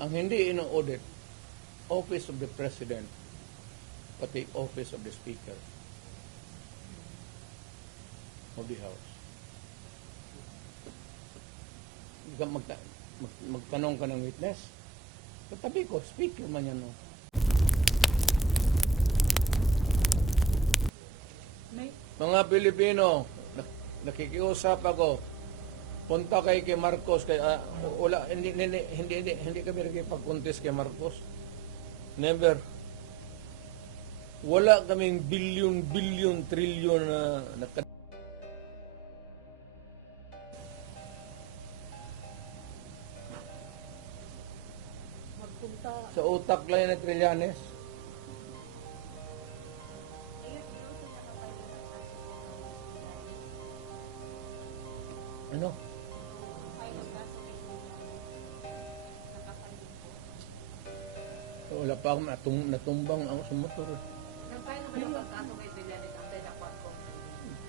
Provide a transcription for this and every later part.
Ang hindi ino-audit, Office of the President, pati Office of the Speaker of the House. Magtanong ka ng witness. Katabi ko, speaker man yan. No? Mga Pilipino, nakikiusap ako, punta kay Marcos, wala, hindi kami nakipag-contest kay Marcos. Never. Wala kaming billion, trillion na sa utak lang na Trillanes. Ano? Wala pa akong natumbang ako sa motor.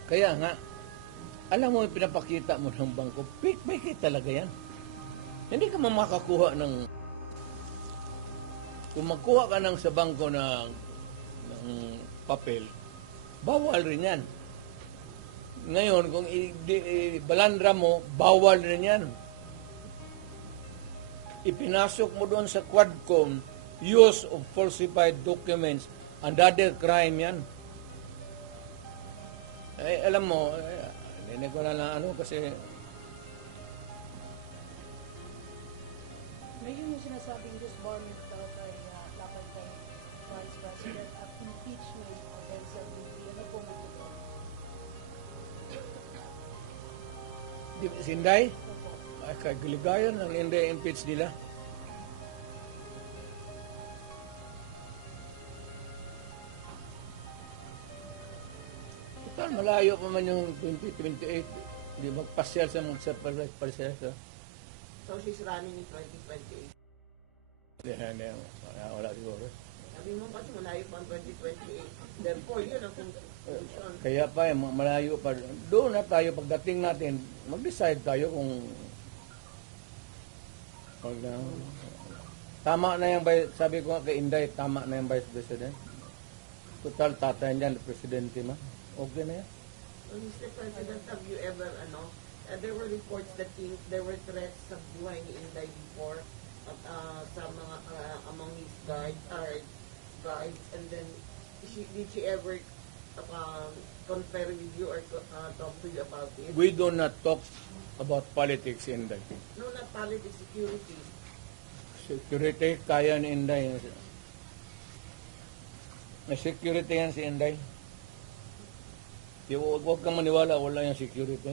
Kaya nga, alam mo, pinapakita mo ng bangko, fake talaga yan. Hindi ka makakuha ng, kung magkuha ka ng sa bangko ng papel, bawal rin yan. Ngayon, kung balandra mo, bawal rin yan. Ipinasok mo doon sa Quadcom, use of falsified documents, another crime yan. Eh, alam mo, hindi ko na lang kasi... May yun yung sinasabing disbarment daw kay dapat kay Vice President at impeachment of SLDB. Ano po mo dito? Sinday? Ay, kagiligayan ang hindi impeach nila. Total, malayo pa man yung 2028. Hindi magpasyal sa magpasyal sa. So she's running in 2028. Hindi, wala siguro. Sabi mo kasi malayo pa ang 2028. Therefore, yun ang conclusion. Kaya pa, malayo pa. Doon na tayo, pagdating natin, mag-decide tayo kung tama na yung, sabi ko nga kay Inday, tama na yung Vice President. Total, tatay niyan, Presidente ma. Okay na yan. Mr. President, have you ever, there were reports that there were threats sa buhay ni Inday before sa mga, among his guides, and then, did she ever confer with you or talk to you about it? We do not talk about politics, Inday. No, not politics, security. Security, kaya ni Inday. May security yan si Inday. Huwag kang maniwala, wala yung security.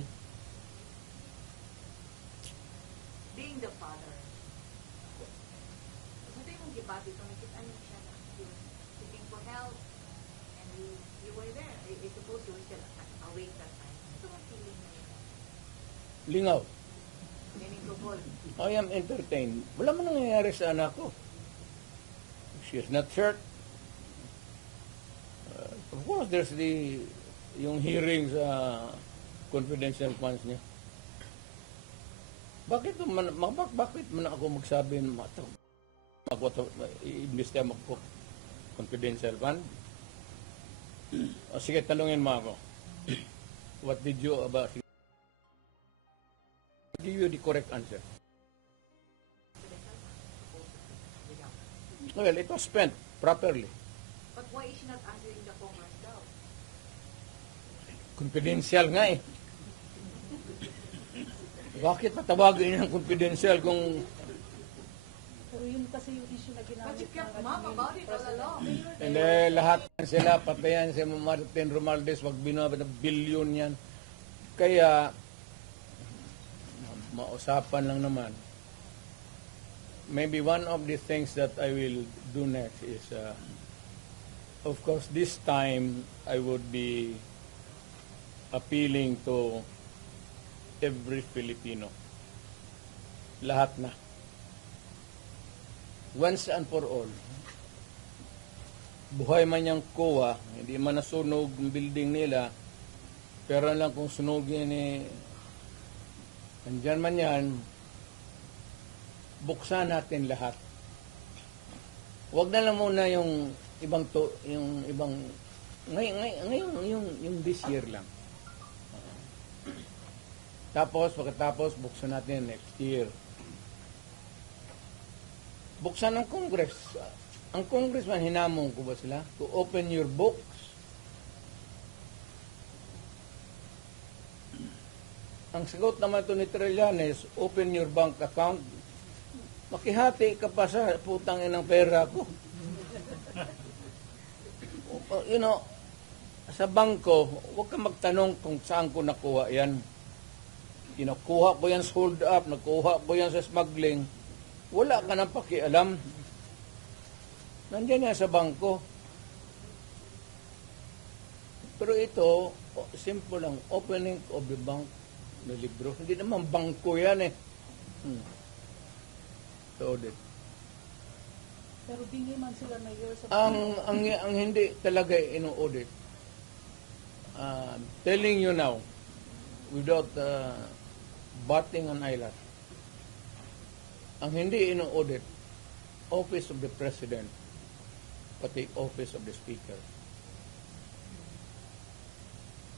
Being the father, so ito yung gibati ito, nakita niyo siya na seeking for help, and you were there. I suppose you were still awake that time. Ito ang feeling na yun. Lingaw. Meaning to hold. I am entertained. Wala man nangyayari sa anak ko. She is not hurt. Of course, there's yung hearing sa confidential funds niya. Bakit man ako magsabi na i-invest mo ako confidential fund? Sige, talungin mo ako. What did you about? Give you the correct answer. Well, it was spent properly. But why is she not answering the Congress daw? Confidential nga eh. Bakit patawagin niya ng confidential kung... Pero yun kasi yung issue na But ginamit you kept mum about it all along. Hindi, lahat sila, patayan si Martin Romualdez, wag binabad ng bilyon yan. Kaya, mausapan lang naman. Maybe one of the things that I will do next is, of course, this time I would be appealing to every Filipino. Lahat na. Once and for all. Buhay man yung COA, hindi man nasunog ang building nila, pero lang kung sunugin andyan man yan, buksan natin lahat. Wag na lang muna yung ibang ngayon yung this year lang. Tapos pagkatapos buksan natin next year. Buksan ng Congress. Ang congressman, hinamon ko ba sila to open your books? Ang sagot naman ito ni Trillanes, open your bank account. Makihati ka pa sa putang inang pera ko. You know, sa bangko, huwag ka magtanong kung saan ko nakuha yan. Kinukuha ko yan sa hold up, nakuha ko yan sa smuggling. Wala ka nang pakialam. Nandiyan yan sa bangko. Pero ito, simple lang, opening of the bank na libro. Hindi naman bangko yan eh. So, audit. Pero bingi man sila na years of Ang hindi talaga ino-audit. Telling you now, without batting an eyelash, ang hindi ino-audit, Office of the President, pati Office of the Speaker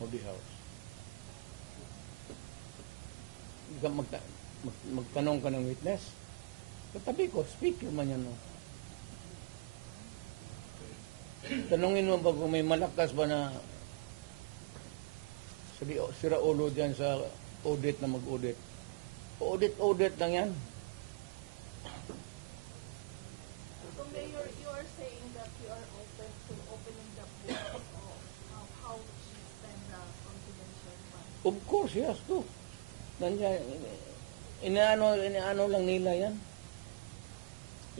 of the House. Magtanong ka ng witness. Katabi ko, speaker man yan. No? Tanungin mo ba kung may malakas ba na sira ulo dyan sa audit na mag-audit. Audit lang yan. So Mayor, you are saying that you are open to opening the book of how she spend the confidential funds. Of course, yes, to. Nandiyan, inaano lang nila yan.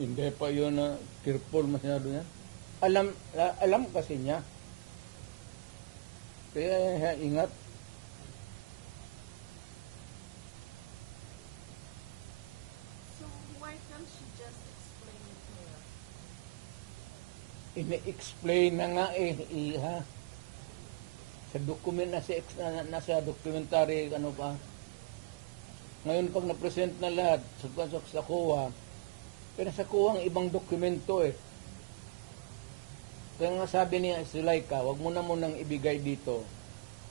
Hindi pa yun na careful masyado yan. Alam kasi niya. Kaya ingat. So why can't she just explain it here? Ini-explain na nga iha. Sa document nasa documentary, ano pa. Ngayon pag na-present na lahat sa COA, pero sa COA ang ibang dokumento eh. Kaya nga sabi niya si Laika, wag mo na munang ibigay dito.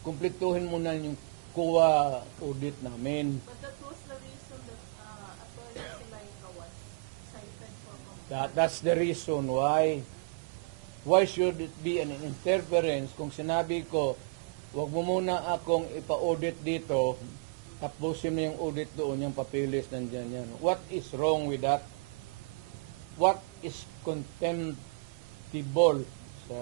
Kumpletuhin mo na yung COA audit namin. But that was the reason that Attorney Silaika was cited for compliance. That's the reason why. Why should it be an interference kung sinabi ko, wag mo muna akong ipa-audit dito, tapusin mo yung audit doon, yung papilis nandyan yan. What is wrong with that? What is contemptible sa